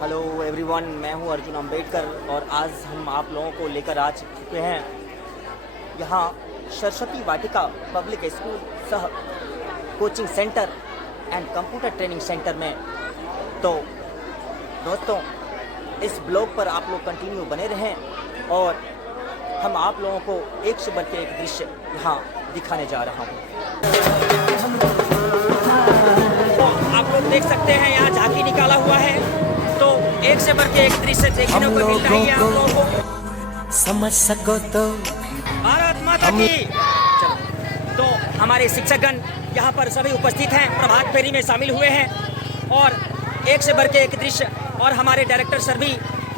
Hello everyone, मैं हूं अर्जुन अंबेडकर और आज हम आप लोगों को लेकर आ चुके हैं यहाँ सरस्वती वाटिका पब्लिक स्कूल सह coaching centre and computer training centre में। तो दोस्तों, इस ब्लॉग पर आप लोग कंटिन्यू बने रहें और हम आप लोगों को एक से बढ़ के एक दृश्य यहाँ दिखाने जा रहा हूँ। तो आप लोग देख सकते हैं यहाँ झांकी निकाला हुआ है, तो एक से बढ़ के एक दृश्य देखने को मिल रही है आप लोगों को। समझ सको तो भारत माता की। तो हमारे शिक्षकगण यहाँ पर सभी उपस्थित हैं, प्रभात फेरी में शामिल हुए हैं और एक से बढ़ के एक दृश्य। और हमारे डायरेक्टर सर भी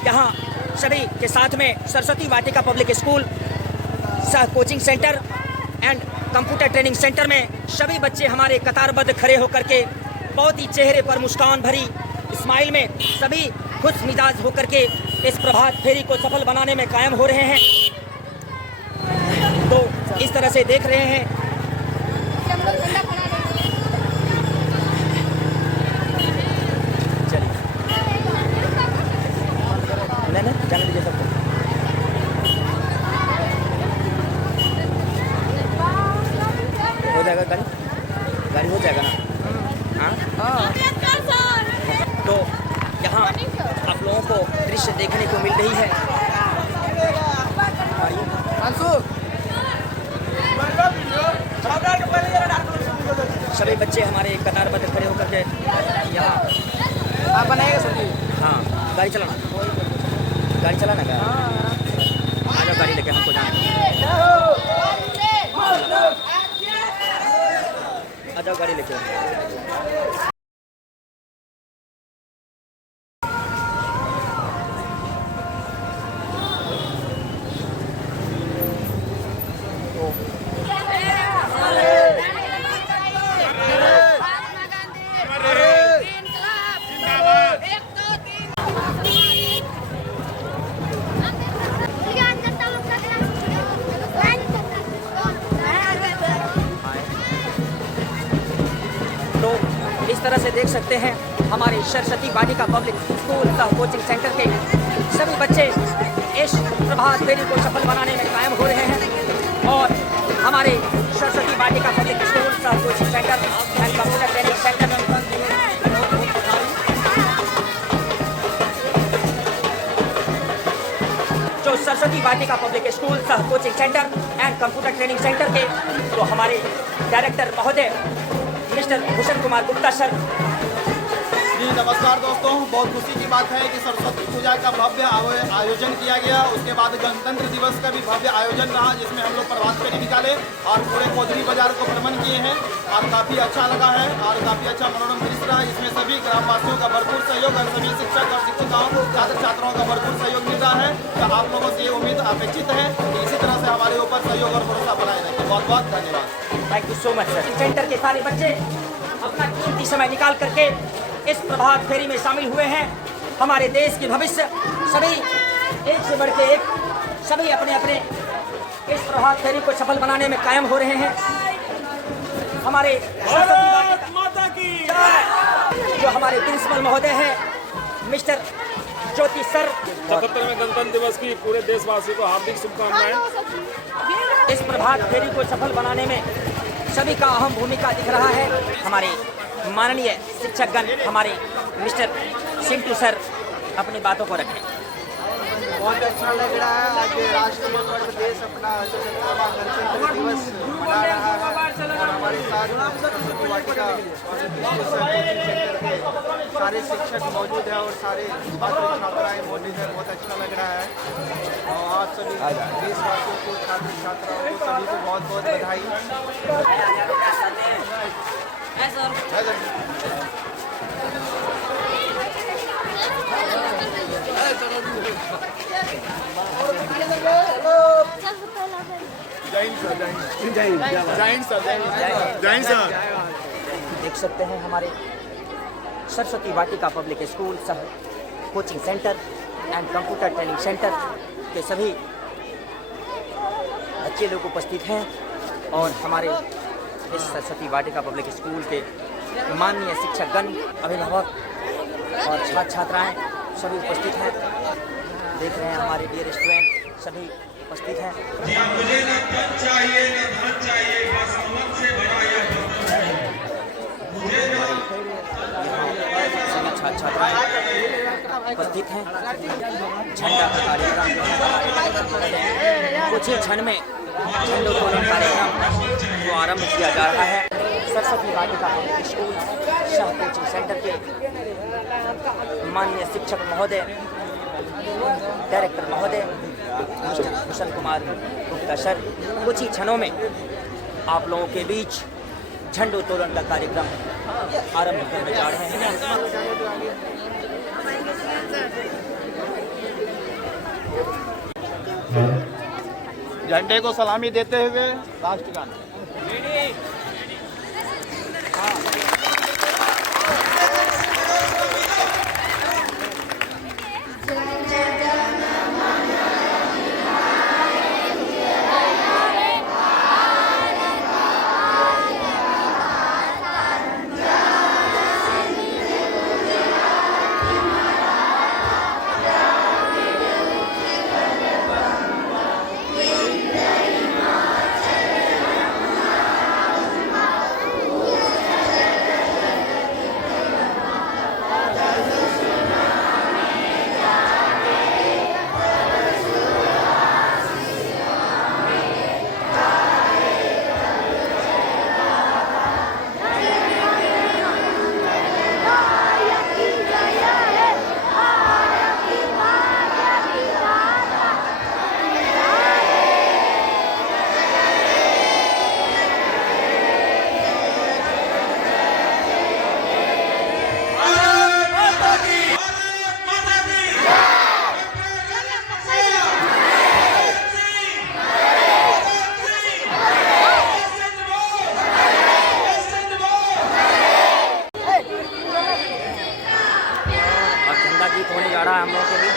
यहाँ सभी के साथ में सरस्वती वाटिका पब्लिक स्कूल सह coaching centre and computer training centre में सभी बच्चे हमारे कतारबद्ध खड़े होकर के बहुत ही चेहरे पर मुस्कान भरी स्माइल में सभी खुश मिजाज होकर के इस प्रभात फेरी को सफल बनाने में कायम हो रहे हैं। तो इस तरह से देख रहे हैं। चलिए, नहीं जाने दीजिए सबको। हो जाएगा गाड़ी हो जाएगा ना। हाँ, तो यहाँ आप लोगों को दृश्य देखने को मिल रही है। सभी बच्चे हमारे कतारबद्ध खड़े होकर के यहाँ आप बनाएगा सर जी? हाँ, गाड़ी चलाना आ जाओ, गाड़ी लेके हमको जाना आ जाओ, गाड़ी लेके। तो इस तरह से देख सकते हैं हमारे सरस्वती वाटिका पब्लिक स्कूल सह कोचिंग सेंटर के सभी बच्चे इस प्रभात फेरी को सफल बनाने में कायम हो रहे हैं और हमारे सरस्वती वाटिका पब्लिक स्कूल सह coaching centre and computer training centre जो सरस्वती वाटिका पब्लिक स्कूल सह coaching centre and computer training centre के तो हमारे डायरेक्टर महोदय मिस्टर भूषण कुमार गुप्ता सर। जी नमस्कार दोस्तों, बहुत खुशी की बात है कि सरस्वती पूजा का भव्य आयोजन किया गया। उसके बाद गणतंत्र दिवस का भी भव्य आयोजन रहा, जिसमें हम लोग प्रभात फेरी निकाले और पूरे कोजरी बाजार को भ्रमण किए हैं और काफ़ी अच्छा लगा है और काफ़ी अच्छा मनोरम दृश्य रहा। इसमें सभी ग्रामवासियों का भरपूर सहयोग और सभी शिक्षक और शिक्षिकाओं छात्र छात्राओं का भरपूर सहयोग मिल रहा है। तो आप लोगों से ये उम्मीद अपेक्षित है कि इसी तरह से हमारे ऊपर सहयोग और भरोसा बनाए रखें। बहुत बहुत धन्यवाद। Thank you so much sir. Centre के सारे बच्चे अपना कीमती समय निकाल करके इस प्रभात फेरी में शामिल हुए हैं। हमारे देश के भविष्य सभी एक से बढ़ के एक सभी अपने अपने इस प्रभात फेरी को सफल बनाने में कायम हो रहे हैं। हमारे सरस्वती माता की जो हमारे प्रिंसिपल महोदय हैं मिस्टर ज्योति सर। 77वें गणतंत्र दिवस की पूरे देशवासियों को हार्दिक शुभकामनाएं। इस प्रभात फेरी को सफल बनाने में सभी का अहम भूमिका दिख रहा है। हमारे माननीय शिक्षकगण हमारे मिस्टर सिंटू सर अपनी बातों को रखें। बहुत अच्छा लग रहा है। आज राष्ट्रीय पर्व देश अपना 77वां गणतंत्र दिवस मना रहा है और हमारे साथ सरस्वती वाटिका कोचिंग सेंटर के सारे शिक्षक मौजूद हैं और सारे छात्र छात्राएं मौजूद हैं। बहुत अच्छा लग रहा है और आप सभी देशवासियों को छात्र छात्राओं को सभी को बहुत बहुत बधाई। देख सकते हैं हमारे सरस्वती वाटिका पब्लिक स्कूल सह coaching centre and computer training centre के सभी बच्चे लोग उपस्थित हैं और हमारे इस सरस्वती वाटिका पब्लिक स्कूल के माननीय शिक्षकगण, अभिभावक और छात्र छात्राएँ सभी उपस्थित हैं। देख रहे हैं हमारे डियर स्टूडेंट सभी उपस्थित हैं। मुझे न धन चाहिए न धन चाहिए, बस अमन से भरा यह बंधन है। मुझे न सभी छात्र छात्राएं उपस्थित हैं। झंडा का कार्यक्रम जो है कुछ ही क्षण में झंडोत्तोलन कार्यक्रम को आरंभ किया जा रहा है। Saraswati Vatika public school Shah coaching centre के माननीय शिक्षक महोदय, डायरेक्टर महोदय भूषण कुमार गुप्ता सर कुछ ही क्षणों में आप लोगों के बीच झंडोत्तोलन का कार्यक्रम आरंभ करने जा रहे हैं। झंडे को सलामी देते हुए राष्ट्रगान। होने जा रहा है हम लोगों के लिए।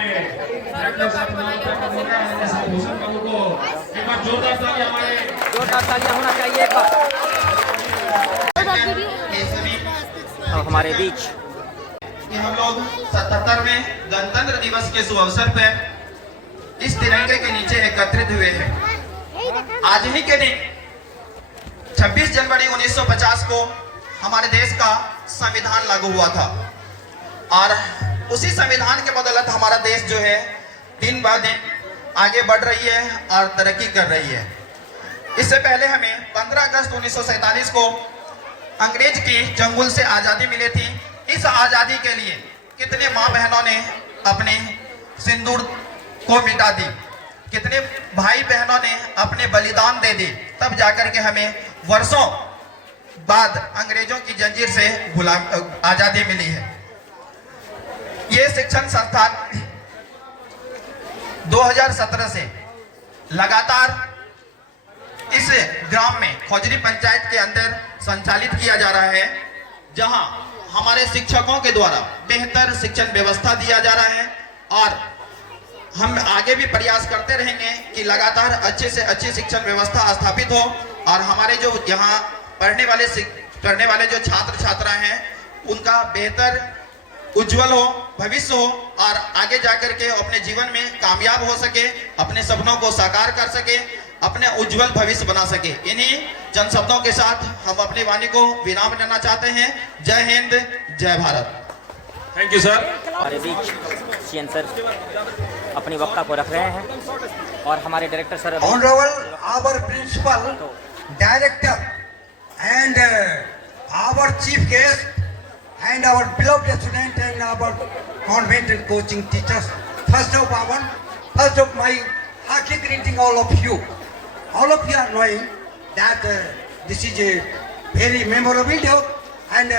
हमारे डायरेक्टर साहब भूषण बाबू को एक बार जोरदार ताली हमारे जोरदार तालियां होना चाहिए एक बार और हमारे बीच कि हम लोग 77वें गणतंत्र दिवस के शुभ अवसर पर इस तिरंगे के नीचे एकत्रित हुए हैं। आज ही के दिन 26 जनवरी 1950 को हमारे देश का संविधान लागू हुआ था और उसी संविधान के बदौलत हमारा देश जो है दिन ब दिन आगे बढ़ रही है और तरक्की कर रही है। इससे पहले हमें 15 अगस्त 1947 को अंग्रेज की चंगुल से आज़ादी मिली थी। इस आज़ादी के लिए कितने माँ बहनों ने अपने सिंदूर को मिटा दी, कितने भाई बहनों ने अपने बलिदान दे दी, तब जाकर के हमें वर्षों बाद अंग्रेजों की जंजीर से आज़ादी मिली है। ये शिक्षण संस्थान 2017 से लगातार इस ग्राम में खोजरी पंचायत के अंदर संचालित किया जा रहा है, जहां हमारे शिक्षकों के द्वारा बेहतर शिक्षण व्यवस्था दिया जा रहा है और हम आगे भी प्रयास करते रहेंगे कि लगातार अच्छे से अच्छी शिक्षण व्यवस्था स्थापित हो और हमारे जो यहाँ पढ़ने वाले जो छात्र छात्राएं हैं उनका बेहतर उज्जवल हो, भविष्य हो और आगे जाकर के अपने जीवन में कामयाब हो सके, अपने सपनों को साकार कर सके, अपने उज्जवल भविष्य बना सके। इन्हीं चंद शब्दों के साथ हम अपनी वाणी को विराम देना चाहते हैं। जय हिंद, जय भारत। Thank you sir. हमारे बीच सीएन सर अपनी वक्ता को रख रहे हैं और हमारे director sir Honorable our principal, director and our chief guest and our beloved student and our convent and coaching teachers. First of my hearty greeting all of you. All of you are knowing that this is a very memorable day and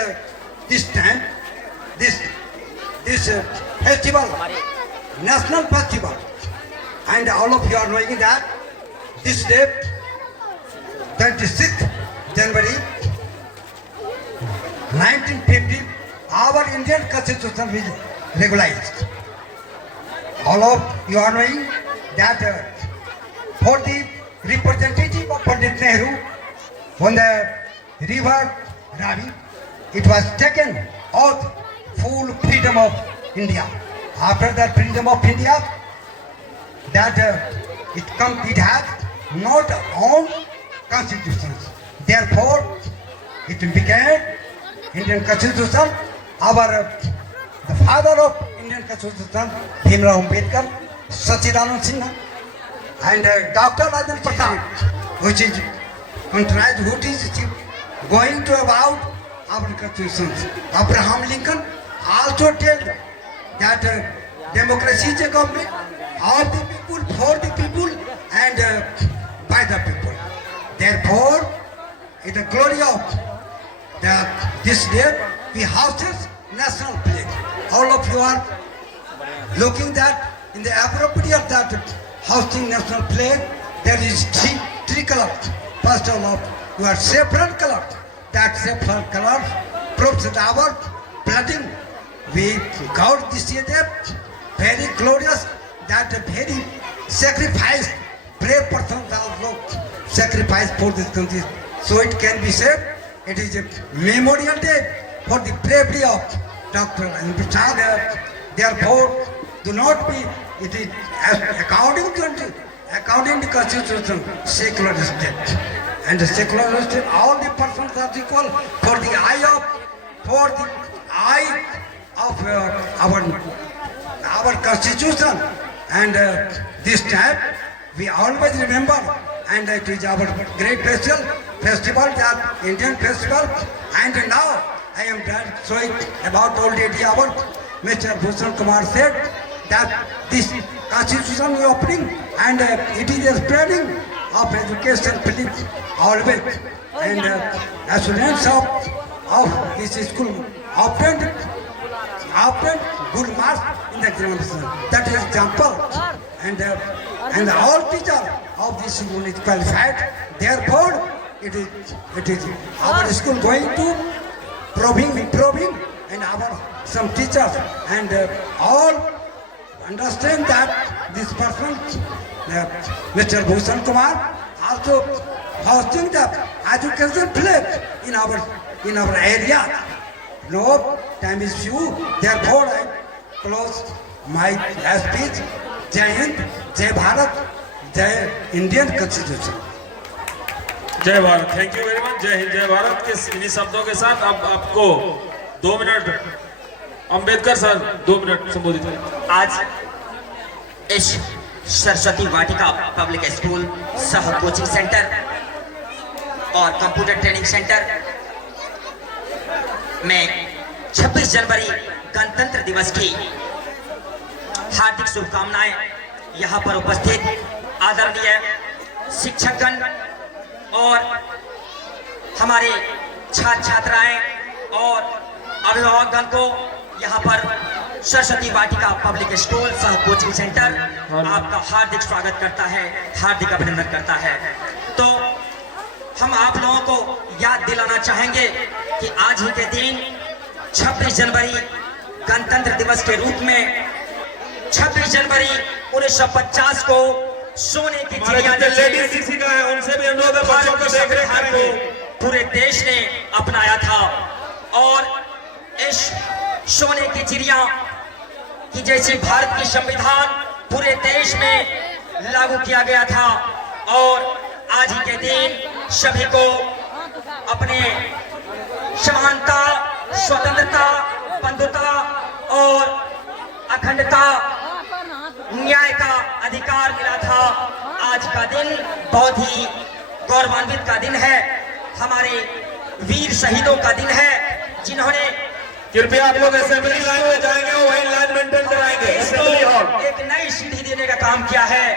this time this festival, national festival, and all of you are knowing that this day 26th January 1950 our Indian Constitution is regularized. All of you are knowing that for the representative of Pandit Nehru on the river Ravi, it was taken oath full freedom of India. After the freedom of India, that it has not own constitutions. Therefore, it became Indian Constitution. The father of Indian Constitution, Bhimrao Ambedkar, Sachidanand Sinha, and Dr. Rajendra Prasad, which is going to about our constitutions. Abraham Lincoln also told that democracy is a government of the people, for the people, and by the people. Therefore, in the glory of this day, we houses national flag. All of you are looking that in the appropriate that housing national flag, there is three colors. First of all, you are saffron color. That saffron color proves that our blooding. We got this year very glorious, that very sacrifice, brave persons also sacrifice for this country. So it can be said, it is a memorial day for the bravery of Dr. Rajendra Prasad. Therefore, do not be, it is according to Constitution, secular state. And the secular state, all the persons are equal for the eye of our Constitution. And this time, we always remember, and it is our great festival, that Indian festival. And now, I am showing about already our Mr. Bhushan Kumar said that this Constitution is opening and it is a spreading of education belief always. And students of this school obtained good marks in the examination. That is example. And all teachers of this school is qualified. Therefore, it is our school going to improving, and our some teachers and all understand that this person, Mr. Bhushan Kumar, also hosting the education pledge in our area. No time is few, therefore I close my speech. Jai Hind, Jai Bharat, Jai Indian Constitution. जय Bharat. Thank you very much. जय हिंद जय भारत के इन्हीं शब्दों के साथ अब आपको 2 मिनट अंबेडकर सर 2 मिनट संबोधित करें। आज इस सरस्वती वाटिका पब्लिक स्कूल सह कोचिंग सेंटर और कंप्यूटर ट्रेनिंग सेंटर में 26 जनवरी गणतंत्र दिवस की हार्दिक शुभकामनाएं। यहां पर उपस्थित आदरणीय शिक्षकगण और हमारे छात्र छात्राएं और अभिभावकगण को यहाँ पर सरस्वती वाटिका पब्लिक स्कूल सह कोचिंग सेंटर आपका हार्दिक स्वागत करता है, हार्दिक अभिनंदन करता है। तो हम आप लोगों को याद दिलाना चाहेंगे कि आज ही के दिन 26 जनवरी गणतंत्र दिवस के रूप में 26 जनवरी 1950 को सोने की चिड़िया है उनसे भी अनुरोध है बच्चों को देख रेख को पूरे देश ने अपनाया था और इस सोने की चिड़िया की जैसे भारत की संविधान पूरे देश में लागू किया गया था और आज ही के दिन सभी को अपने समानता, स्वतंत्रता, बंधुता और अखंडता, न्याय का अधिकार मिला था। आज का दिन बहुत ही गौरवान्वित का दिन है, हमारे वीर शहीदों का दिन है जिन्होंने कृपया आप लोग असेंबली लाइन में जाएंगे और वही लाइन मेंटेन कराएंगे। असेंबली हॉल एक नई सीढ़ी देने का काम किया है।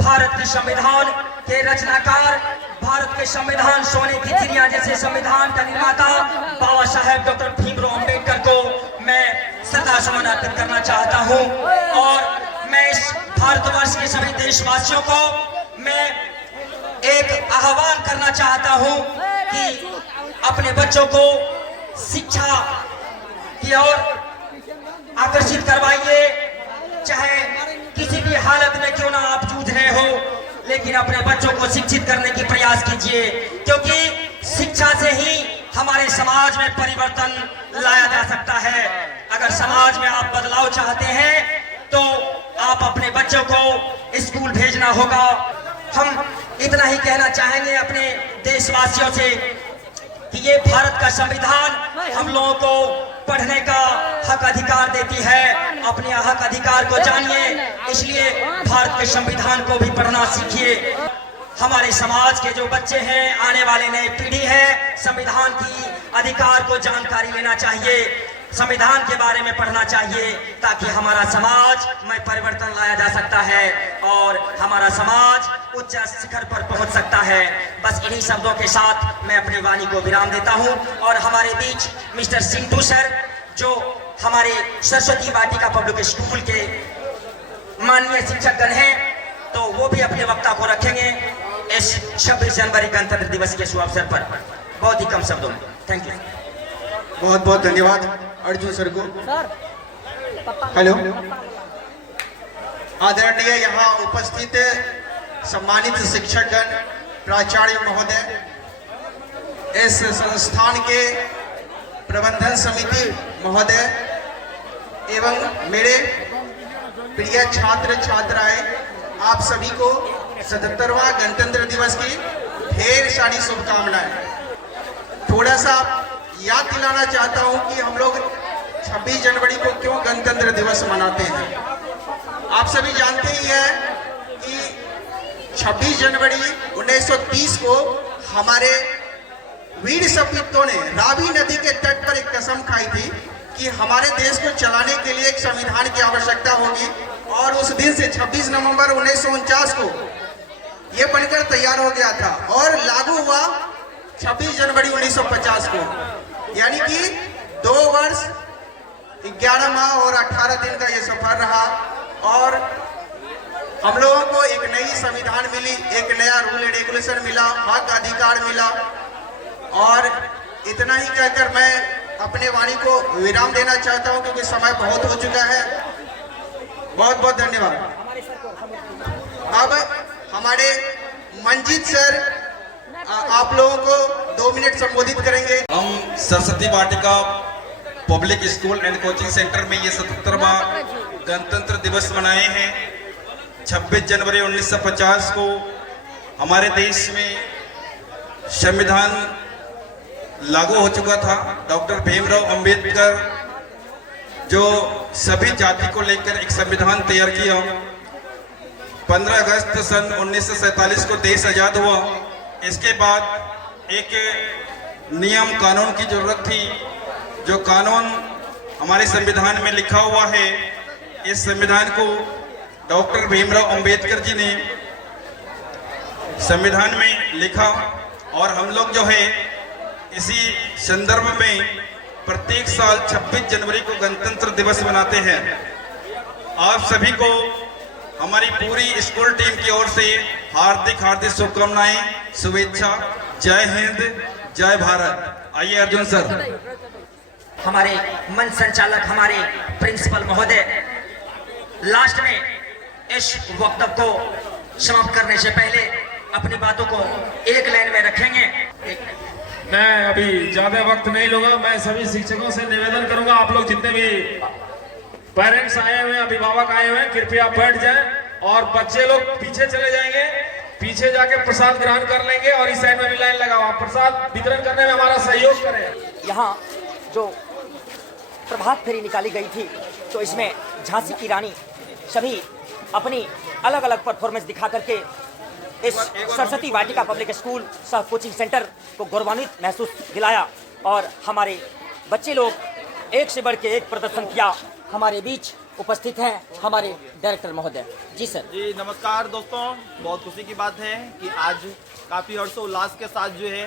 भारत के संविधान के रचनाकार, भारत के संविधान सोने की चिड़िया जैसे संविधान का निर्माता बाबा साहेब डॉक्टर भीमराव अम्बेडकर को मैं श्रद्धासुमन अर्पित करना चाहता हूँ और मैं इस भारतवर्ष के सभी देशवासियों को मैं एक आह्वान करना चाहता हूं कि अपने बच्चों को शिक्षा की ओर आकर्षित करवाइए। चाहे किसी भी हालत में क्यों ना आप जूझ रहे हो, लेकिन अपने बच्चों को शिक्षित करने की प्रयास कीजिए, क्योंकि शिक्षा से ही हमारे समाज में परिवर्तन लाया जा सकता है। अगर समाज में आप बदलाव चाहते हैं तो आप अपने बच्चों को स्कूल भेजना होगा। हम इतना ही कहना चाहेंगे अपने देशवासियों से कि ये भारत का संविधान हम लोगों को पढ़ने का हक अधिकार देती है। अपने हक अधिकार को जानिए, इसलिए भारत के संविधान को भी पढ़ना सीखिए। हमारे समाज के जो बच्चे हैं, आने वाले नई पीढ़ी है, संविधान की अधिकार को जानकारी लेना चाहिए, संविधान के बारे में पढ़ना चाहिए, ताकि हमारा समाज में परिवर्तन लाया जा सकता है और हमारा समाज उच्च शिखर पर पहुंच सकता है। बस इन्हीं शब्दों के साथ मैं अपनी वाणी को विराम देता हूं और हमारे बीच मिस्टर सिंटू सर, जो हमारे सरस्वती वाटिका पब्लिक स्कूल के माननीय शिक्षकगण हैं, तो वो भी अपने वक्ता को रखेंगे इस 26 जनवरी गणतंत्र दिवस के शुभ अवसर पर, बहुत ही कम शब्दों में। Thank you. बहुत बहुत धन्यवाद अर्जुन सर को। हेलो, आदरणीय यहाँ उपस्थित सम्मानित शिक्षकगण, प्राचार्य महोदय, इस संस्थान के प्रबंधन समिति महोदय एवं मेरे प्रिय छात्र छात्राएं, आप सभी को 77वां गणतंत्र दिवस की ढेर सारी शुभकामनाएं। थोड़ा सा याद दिलाना चाहता हूं कि हम लोग 26 जनवरी को क्यों गणतंत्र दिवस मनाते हैं। आप सभी जानते ही हैं कि 26 जनवरी 1930 को हमारे वीर सपूतों ने रावी नदी के तट पर एक कसम खाई थी कि हमारे देश को चलाने के लिए एक संविधान की आवश्यकता होगी, और उस दिन से 26 नवंबर 1949 को यह बनकर तैयार हो गया था और लागू हुआ 26 जनवरी 1950 को। यानी कि 2 वर्ष 11 माह और 18 दिन का ये सफर रहा और हम लोगों को एक नई संविधान मिली, एक नया रूल एंड रेगुलेशन मिला, हक अधिकार मिला। और इतना ही कहकर मैं अपने वाणी को विराम देना चाहता हूं, क्योंकि समय बहुत हो चुका है। बहुत बहुत धन्यवाद। अब हमारे मंजीत सर आप लोगों को 2 मिनट संबोधित करेंगे। हम Saraswati Vatika public school and coaching centre में ये 77वां गणतंत्र दिवस मनाए हैं। 26 जनवरी 1950 को हमारे देश में संविधान लागू हो चुका था। डॉक्टर भीमराव अंबेडकर जो सभी जाति को लेकर एक संविधान तैयार किया। 15 अगस्त सन 1947 को देश आजाद हुआ। इसके बाद एक नियम कानून की जरूरत थी। जो कानून हमारे संविधान में लिखा हुआ है, इस संविधान को डॉक्टर भीमराव अंबेडकर जी ने संविधान में लिखा और हम लोग जो है इसी संदर्भ में प्रत्येक साल 26 जनवरी को गणतंत्र दिवस मनाते हैं। आप सभी को हमारी पूरी स्कूल टीम की ओर से हार्दिक हार्दिक शुभकामनाएं, शुभेच्छा। जय हिंद, जय भारत। आइए अर्जुन सर। हमारे मंच संचालक, हमारे प्रिंसिपल महोदय लास्ट में इस वक्तव्य को समाप्त करने से पहले अपनी बातों को एक लाइन में रखेंगे। मैं अभी ज्यादा वक्त नहीं लूंगा। मैं सभी शिक्षकों से निवेदन करूंगा, आप लोग जितने भी पेरेंट्स आए हुए हैं, अभिभावक आए हुए हैं, कृपया बैठ जाएं और बच्चे लोग पीछे चले जाएंगे। पीछे जाके प्रसाद ग्रहण कर लेंगे और इस साइड में भी लाइन लगाओ। आप प्रसाद वितरण करने में हमारा सहयोग करें। यहाँ जो प्रभात फेरी निकाली गई थी, तो इसमें झांसी की रानी सभी अपनी अलग अलग परफॉर्मेंस दिखा करके इस सरस्वती वाटिका पब्लिक स्कूल सह कोचिंग सेंटर को गौरवान्वित महसूस दिलाया और हमारे बच्चे लोग एक से बढ़ के एक प्रदर्शन किया। हमारे बीच उपस्थित हैं हमारे डायरेक्टर महोदय। जी सर। जी नमस्कार दोस्तों, बहुत खुशी की बात है कि आज काफ़ी हर्षोल्लास के साथ जो है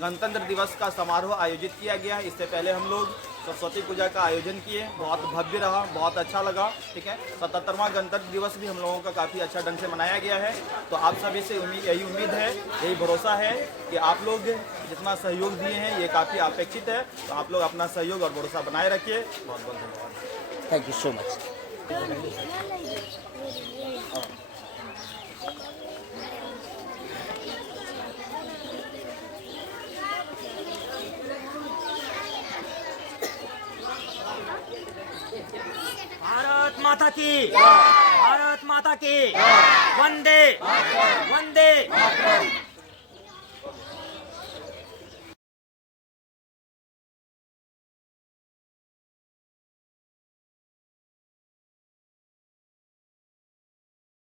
गणतंत्र दिवस का समारोह आयोजित किया गया है। इससे पहले हम लोग सरस्वती पूजा का आयोजन किए, बहुत भव्य रहा, बहुत अच्छा लगा। ठीक है, 77वां गणतंत्र दिवस भी हम लोगों का काफ़ी अच्छा ढंग से मनाया गया है। तो आप सभी से यही उम्मीद है, यही भरोसा है कि आप लोग जितना सहयोग दिए हैं ये काफ़ी अपेक्षित है। तो आप लोग अपना सहयोग और भरोसा बनाए रखिए। बहुत बहुत धन्यवाद। Thank you so much. Bharat माता की, भारत माता की, वंदे वंदे।